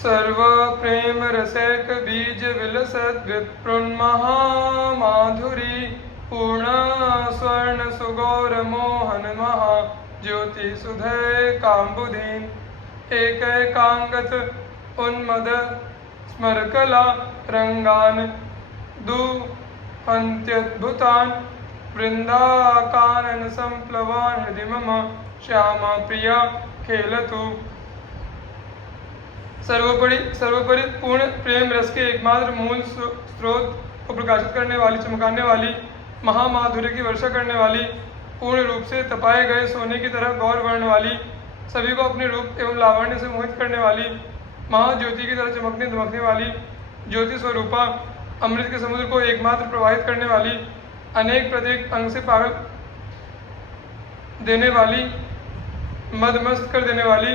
सर्व प्रेम रसैक बीज विलसत विप्रुन्महामाधुरी पूर्ण स्वर्ण सुगौर मोहन महा ज्योति सुधय काम्बुधीन एकैकांगत उन्मद स्मरकला रंगान दुहन्त्यद्भुतान् वृंदाकानन संप्लवान् हृदि मम श्यामा प्रिया खेलतु। सर्वोपरि पूर्ण प्रेम रस के एकमात्र मूल स्रोत को प्रकाशित करने वाली, चमकाने वाली, महामाधुर्य की वर्षा करने वाली, पूर्ण रूप से तपाए गए सोने की तरह गौर वर्ण वाली, सभी को अपने रूप एवं लावण्य से मोहित करने वाली, महाज्योति की तरह चमकने दमकने वाली, ज्योति स्वरूपा, अमृत के समुद्र को एकमात्र प्रवाहित करने वाली, अनेक प्रत्येक अंग से पागल देने वाली, मदमस्त कर देने वाली,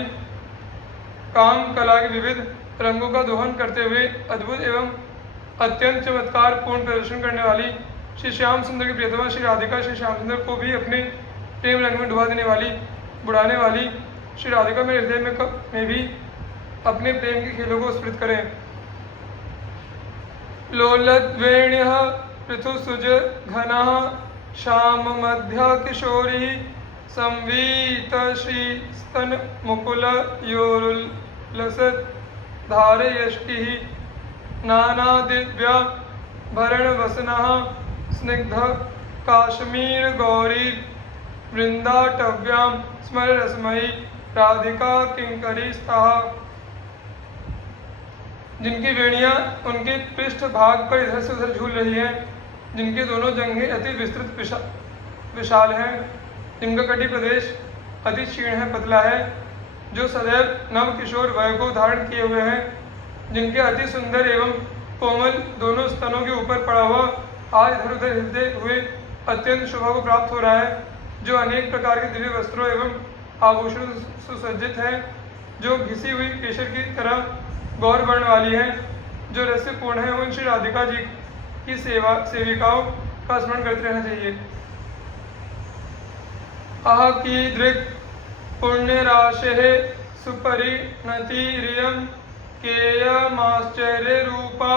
काम कला के विविध रंगों का दोहन करते हुए अद्भुत एवं अत्यंत चमत्कार पूर्ण प्रदर्शन करने वाली, श्री श्याम सुंदर की प्रियतमा श्री राधिका श्री श्याम सुंदर को भी अपने प्रेम रंग में डुबा देने वाली, बुढ़ाने वाली श्री राधिका मेरे हृदय में भी अपने प्रेम के खेलों को स्मृत करें। लोलद्वेण्यः पृथुसुज घनः श्याम मध्य किशोरी संवीत श्री स्तन मुकुल योरुलसत धारयष्टिः नाना दिव्या भरण वसनः स्निग्ध काश्मीर गौरी वृंदाटव्यां स्मर रसमयी राधिका किंकरी स्तः। जिनकी वेणियां उनके पृष्ठ भाग पर इधर से उधर झूल रही हैं, जिनके दोनों जंघें अति विस्तृत विशाल हैं, जिनका कटी प्रदेश अति क्षीण है, पतला है, जो सदैव नव किशोर वय को धारण किए हुए हैं, जिनके अति सुंदर एवं कोमल दोनों स्तनों के ऊपर पड़ा हुआ आज इधर उधर हिलते हुए अत्यंत शोभा को प्राप्त हो रहा है, जो अनेक प्रकार के दिव्य वस्त्रों एवं आभूषणों सुसज्जित है, जो घिसी हुई केशर की तरह गौर वर्ण वाली है, जो रस पूर्ण है, उन श्री राधिका जी की सेविकाओं का स्मरण करते रहना चाहिए। आह की दृक् पुण्य राशे सुपरिणतिरियं केयमाश्चर्य रूपा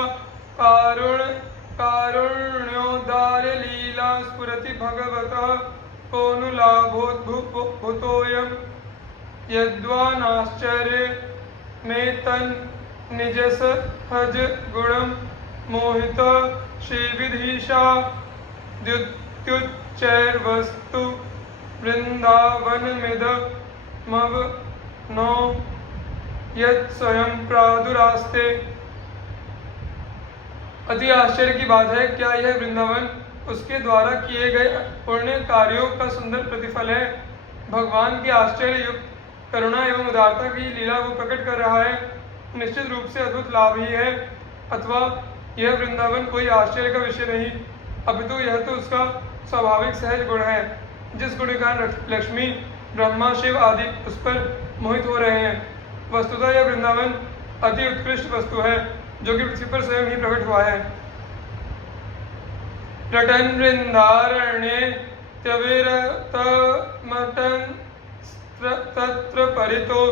कारुण्योदार लीला स्फुरति भगवतः को नु लाभोद्भुतोऽयं यद्वा नाश्चर्य में तन निजस हज गुणम मोहित श्रीविधीशा द्युत्युच्चैर्वस्तु वृंदावन मिद मव नो यत् स्वयं प्रादुरास्ते। अति आश्चर्य की बात है, क्या यह वृंदावन उसके द्वारा किए गए पुण्य कार्यों का सुंदर प्रतिफल है? भगवान की आश्चर्य युक्त करुणा एवं उदारता की लीला को प्रकट कर रहा है, निश्चित रूप से अद्भुत लाभ ही है। अथवा यह वृंदावन कोई आश्चर्य का विषय नहीं, अपितु यह तो उसका स्वाभाविक सहज गुण है, जिस गुण के कारण लक्ष्मी ब्रह्मा शिव आदि उस पर मोहित हो रहे हैं। वस्तुतः यह वृंदावन अति उत्कृष्ट वस्तु है, जो कि पृथ्वी पर स्वयं ही प्रकट हुआ है। रटन वृंदारण्ये त्यविरतमटन तत्र परितो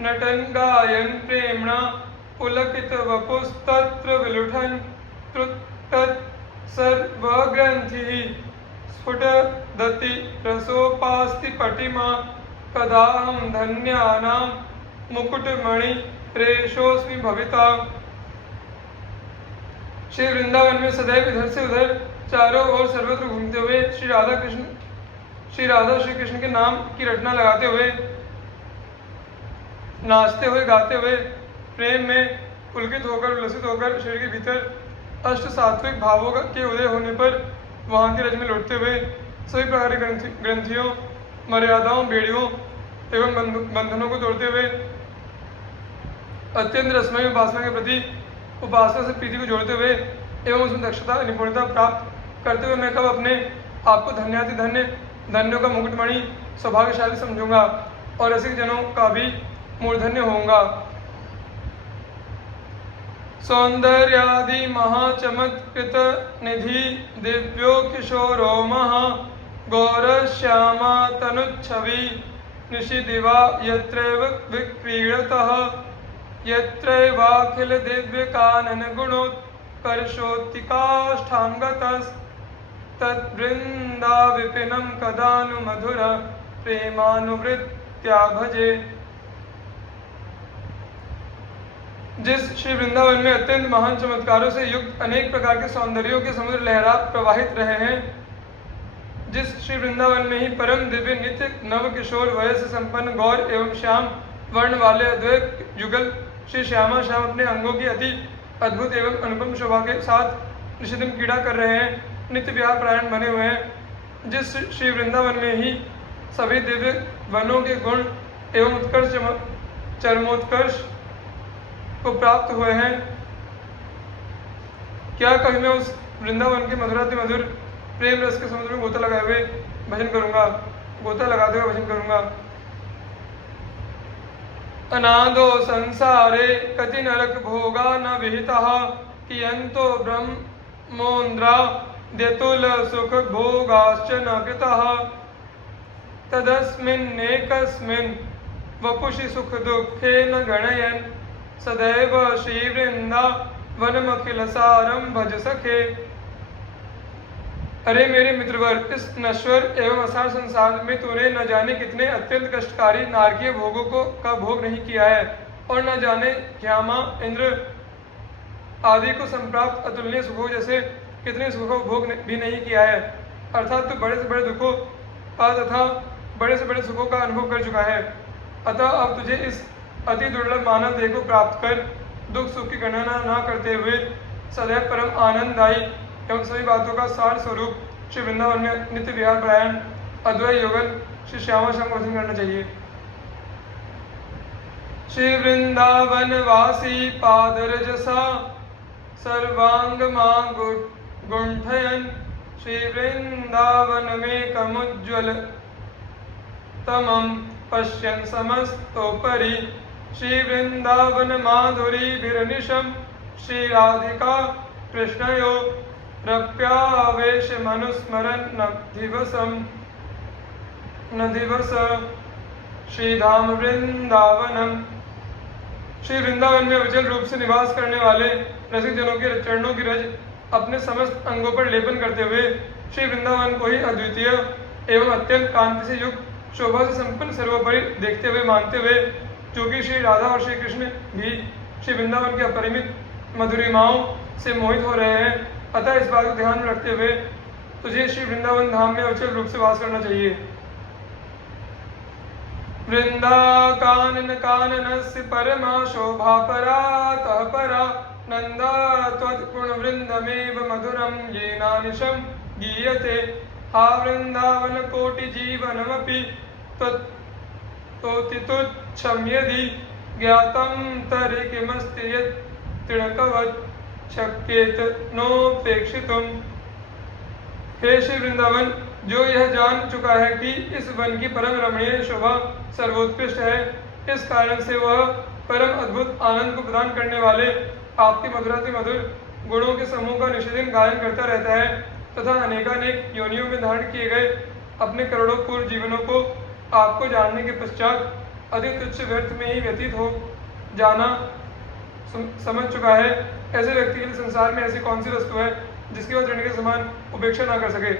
नटन गायन प्रेमणा पुलकित वपुस्तत्र विलुठन तत् सर्वग्रंथि स्फुटदति रसोपास्ति पटिमा कदाहं धन्यानां मुकुटमणि रेशोस्मि भविता। श्री वृंदावन में सदैव इधर से उधर चारों ओर सर्वत्र घूमते हुए श्री राधा श्री कृष्ण के नाम की रटना लगाते हुए, नाचते हुए, गाते हुए, प्रेम में पुलकित होकर, उल्लसित होकर शरीर के भीतर अष्ट सात्विक भावों के उदय होने पर वहाँ के रज में लौटते हुए सभी प्रकार के ग्रंथियों, मर्यादाओं, बेड़ियों एवं बंधनों को तोड़ते हुए अत्यंत रसमय उपासना के प्रति उपासना से प्रीति को जोड़ते हुए एवं उसमें दक्षता निपुणता प्राप्त करते हुए मैं कब अपने आपको धन्याति धन्य, धन्यों का मुकुटमणि, सौभाग्यशाली समझूंगा और रसिक जनों का भी मूर्धन्य होऊंगा। सौंदर्यादि महाचमत्कृत निधि दिव्यो किशोरो महा गौर श्यामा तनुच्छवि निशिदिवा यत्रैव विक्रीडतः यत्रैवाखिल दिव्य कानन गुणोत्कर्षोत्तिकाष्ठांगतस् तद्वृंदा विपिनं कदानु मधुर प्रेमानुवृत्त्या भजे। जिस श्री वृंदावन में अत्यंत महान चमत्कारों से युक्त अनेक प्रकार के सौंदर्यों के समुद्र लहरा प्रवाहित रहे हैं, जिस श्री वृंदावन में ही परम दिव्य नित्य नव किशोर वय से संपन्न गौर एवं श्याम वर्ण वाले अद्वैत युगल श्री श्यामा श्याम अपने अंगों की अति अद्भुत एवं अनुपम शोभा के साथ निशिदिन क्रीड़ा कर रहे हैं, नित्य विहार प्रायण बने हुए हैं, जिस श्री वृंदावन में ही सभी दिव्य वनों के गुण एवं उत्कर्ष चरमोत्कर्ष को प्राप्त हुए हैं, क्या कभी मैं उस वृंदावन के मधुराति मधुर प्रेम रस के समुद्र में गोता लगाए हुए भजन करूंगा, गोता लगाते हुए भजन करूंगा। अनादो संसारे कति नरक भोगा न विहितः कियंतो ब्रह्मोन्द्रा देतुल सुख भोगाश्च न कृतः तदस्मिन्नेकस्मिन् वपुषि सुख दुःखे न गणयन् सदैव श्री वृंदावनमखिल सारम भज सखे। अरे मेरे मित्रवर, इस नश्वर एवं असार संसार में तूने न जाने कितने अत्यंत कष्टकारी नारकीय भोगों का भोग नहीं किया है, और न जाने ह्यामा इंद्र आदि को संप्राप्त अतुलनीय सुखों जैसे कितने सुखों का भोग भी नहीं किया है। अर्थात तू बड़े से बड़े दुखों का तथा बड़े से बड़े सुखों का अनुभव कर चुका है। अतः अब तुझे इस अति दुर्लभ मानव देह को प्राप्त कर दुख सुख की गणना न करते हुए सदैव परम आनंददायी एवं सभी बातों का सार स्वरूप श्री वृंदावन में नित्य विहार परायण अद्वैत योगन श्री श्यामा श्याम को भजन करना चाहिए। श्री वृंदावन वासी पादरजसा सर्वांग मां गुंठयन श्री वृंदावन में कमुज्ज्वल तमं पश्यन् समस्तोपरि श्री वृंदावन माधुरी भिरनिशम श्री राधिका कृष्णयो रप्यावेश मनुस्मरन न दिवस श्री धाम वृंदावनम। श्री वृंदावन में अविचल रूप से निवास करने वाले रसिक जनों के चरणों की रज अपने समस्त अंगों पर लेपन करते हुए श्री वृंदावन को ही अद्वितीय एवं अत्यंत कांति से युक्त शोभा से संपन्न सर्वोपरि देखते हुए मानते हुए, जो कि श्री राधा और श्री कृष्ण भी श्री वृंदावन के अपरिमित मधुरिमाओं से मोहित हो रहे हैं। अतः इस बात को ध्यान में रखते हुए तुझे श्री वृंदावन धाम में अचल रूप से वास करना चाहिए। वृंदा कानन काननस्य परमा शोभा परा तः परा नंदा त्वद्गुण वृंदमेव मधुरम येनानिशं गीयते। हा वृंदावन कोटि जीवनमपि तोतितुच्छं यदि ज्ञातं तर्हि किमस्ति यत् तृणकवत् शक्येत नोपेक्षितुम्। हे श्री वृंदावन, जो यह जान चुका है कि इस वन की परम रमणीय शोभा सर्वोत्कृष्ट है, इस कारण से वह परम अद्भुत आनंद को प्रदान करने वाले आपके मधुराति मधुर गुणों के समूह का निष्दिन गायन करता रहता है तथा अनेकानेक योनियों में धारण किए गए अपने करोड़ों पूर्व जीवनों को आपको जानने के पश्चात अति तुच्छ व्यर्थ में ही व्यतीत हो जाना समझ चुका है। ऐसे व्यक्ति के लिए संसार में ऐसी कौन सी वस्तु है जिसकी वह ऋण के समान उपेक्षा न कर सके।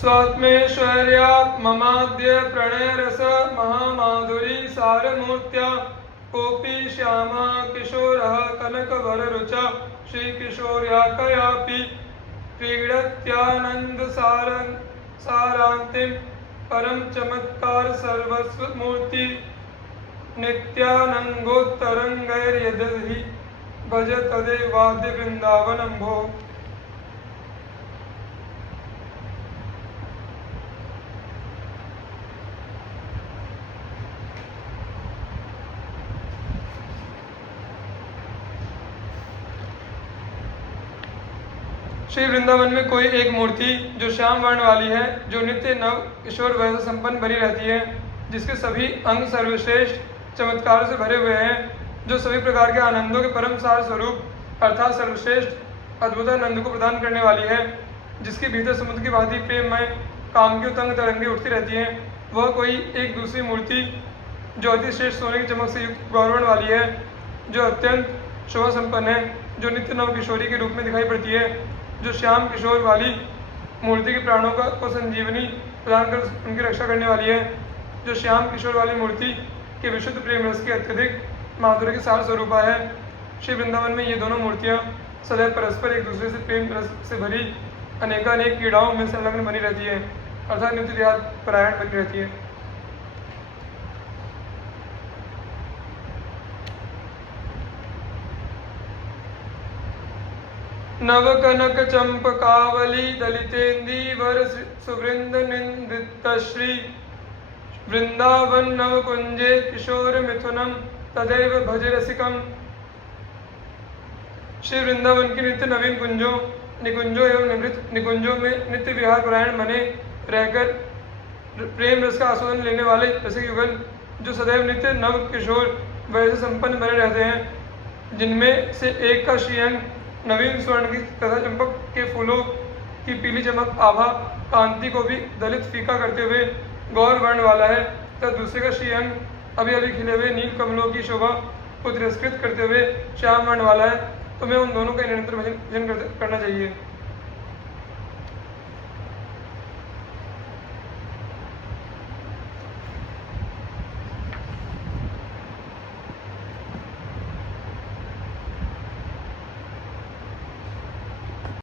स्वात्मेश्वर्यात्ममाद्य प्रणय रस महामाधुरी सारमूर्त्या कोपी श्यामा किशोरः कनकवर रुचा श्री किशोर्या कयापि क्रीडत्यानंद सारांतिम परम चमत्कार सर्वस्व मूर्ति नित्यानंगोत्तरंगैर्यदहि भज तदेवाद्य वृंदावनम भो। श्री वृंदावन में कोई एक मूर्ति जो श्याम वर्ण वाली है, जो नित्य नव किशोर वय से संपन्न बनी रहती है, जिसके सभी अंग सर्वश्रेष्ठ चमत्कारों से भरे हुए हैं, जो सभी प्रकार के आनंदों के परम सार स्वरूप अर्थात सर्वश्रेष्ठ अद्भुतानंद को प्रदान करने वाली है, जिसके भीतर समुद्र की भांति प्रेममय काम की उतंग तरंगे उठती रहती हैं, वह कोई एक दूसरी मूर्ति जो अति श्रेष्ठ सोने की चमक से युक्त गौरवर्ण वाली है, जो अत्यंत शोभा संपन्न है, जो नित्य नव किशोरी के रूप में दिखाई पड़ती है, जो श्याम किशोर वाली मूर्ति के प्राणों को संजीवनी प्रदान कर उनकी रक्षा करने वाली है, जो श्याम किशोर वाली मूर्ति के विशुद्ध प्रेम रस के अत्यधिक माधुर्य के सार स्वरूपा है। श्री वृंदावन में ये दोनों मूर्तियाँ सदैव परस्पर एक दूसरे से प्रेम रस से भरी अनेकानेक क्रीड़ाओं में संलग्न बनी रहती है, अर्थात नित्य देहात परायण बनी रहती है। नव कनक चंपकावली दलितेन्दीवर सुवृंद निंदित श्री वृंदावन नव कुंजे किशोर मिथुनम तदैव भज रसिकम। श्री वृंदावन की नित्य नवीन कुंजों, निकुंजों एवं निवृत्त निकुंजों में नित्य विहार परायण बने रहकर प्रेम रस का आस्वादन लेने वाले रसिक युगल, जो सदैव नित्य नव किशोर वय से संपन्न बने रहते हैं, जिनमें से एक का श्रीअंग नवीन स्वर्ण की तथा चंपक के फूलों की पीली चमक आभा कांति को भी दलित फीका करते हुए गौर वर्ण वाला है, तथा दूसरे का श्रीअंग अभी अभी खिले हुए नील कमलों की शोभा को तिरस्कृत करते हुए श्याम वर्ण वाला है। तुम्हें उन दोनों का निरंतर भजन करना चाहिए।